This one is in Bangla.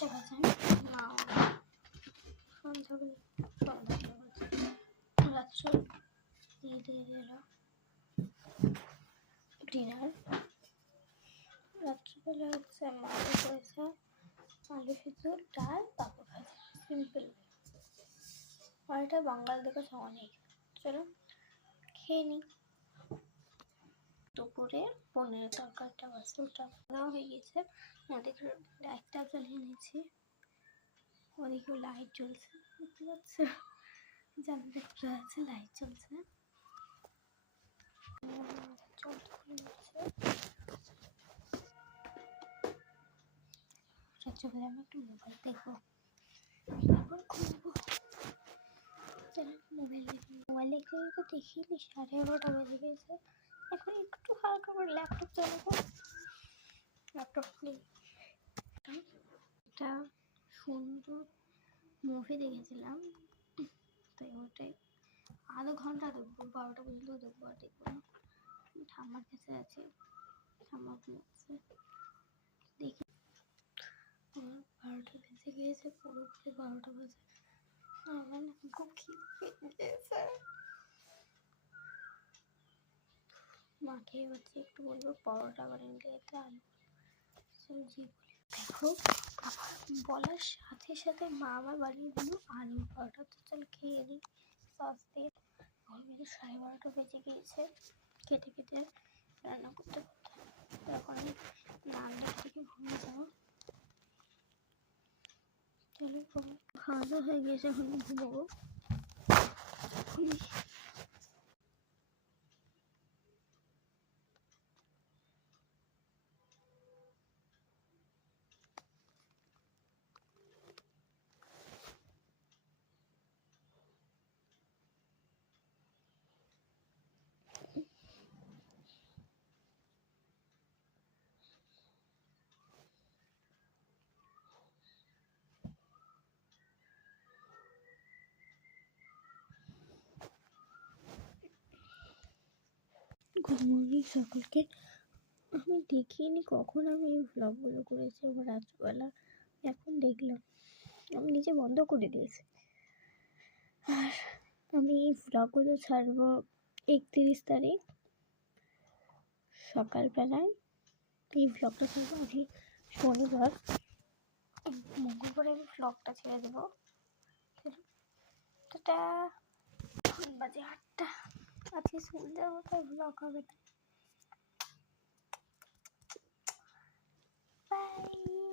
5টা বাজে না সন্ধ্যাবেলা রাত্র দিয়ে দিল ডিনার। রাত্রিবেলা হচ্ছে মাছ করেছে, আলু সিদ্ধ, ডাল, পাপড় ভাজা, সিম্পল। আর এটা বাঙাল দেখে অনেক। চলো খেয়ে নিই। দুপুরে পনিরের তরকারিটা বাসে ওটা দেওয়া হয়ে গেছে। ওদিকে লাইটটা জ্বালিয়ে নিয়েছি, ওদিকেও লাইট জ্বলছে, বুঝতে পারছো? জানলা খোলা আছে, লাইট জ্বলছে। রাত্রিবেলা আমি একটু মোবাইল দেখবো, তারপর ঘুমবো। মোবাইল দেখতে তো দেখিনি 11:30 বেজে গেছে। এখন একটু হালকা করে ল্যাপটপ চালাবো। ল্যাপটপ নেই। একটা সুন্দর মুভি দেখেছিলাম, তাই ওটাই আধা ঘন্টা দেখবো, 12টা পর্যন্ত দেখবো। আর দেখবো না, ঠাম্মার কাছে আছে, ঠাম্মা ঘুমাচ্ছে। দেখি 12টা বেজে গিয়েছে, পুরোপুরি 12টা বাজে। আমার খুব খিদে পেয়েছে। মাকে হচ্ছে একটু বলবো পরোটা বানিয়ে দিতে, আলু সবজি। দেখো আবার বলার সাথে সাথে মা আমার বানিয়ে দিল আলু পরোটা। তো চল খেয়ে নিই সস দিয়ে। এখন কিন্তু 12:30 বেজে গিয়েছে। খেতে খেতে রান্না করতে করতে এখন আমি রান্নার থেকে ঘুমিয়ে যাবো। চলো খাওয়া দাওয়া হয়ে গিয়েছে, এখন ঘুমাবো। গুড মর্নিং সকলকে। আমি দেখিনি কখন আমি এই ভ্লগগুলো করেছি আমার রাত্রিবেলা, এখন দেখলাম। আমি নিজে বন্ধ করে দিয়েছি। আর আমি এই ভ্লগগুলো ছাড়বো 31 তারিখ সকালবেলায়। এই ভ্লগটা ছাড়বো আমি শনিবার, মঙ্গলবারে আমি ভ্লগটা ছেড়ে দেবো। টাটা। বাজে 8টা, আজকে স্কুল যাবো তাই ভ্লগ হবে না। বাই।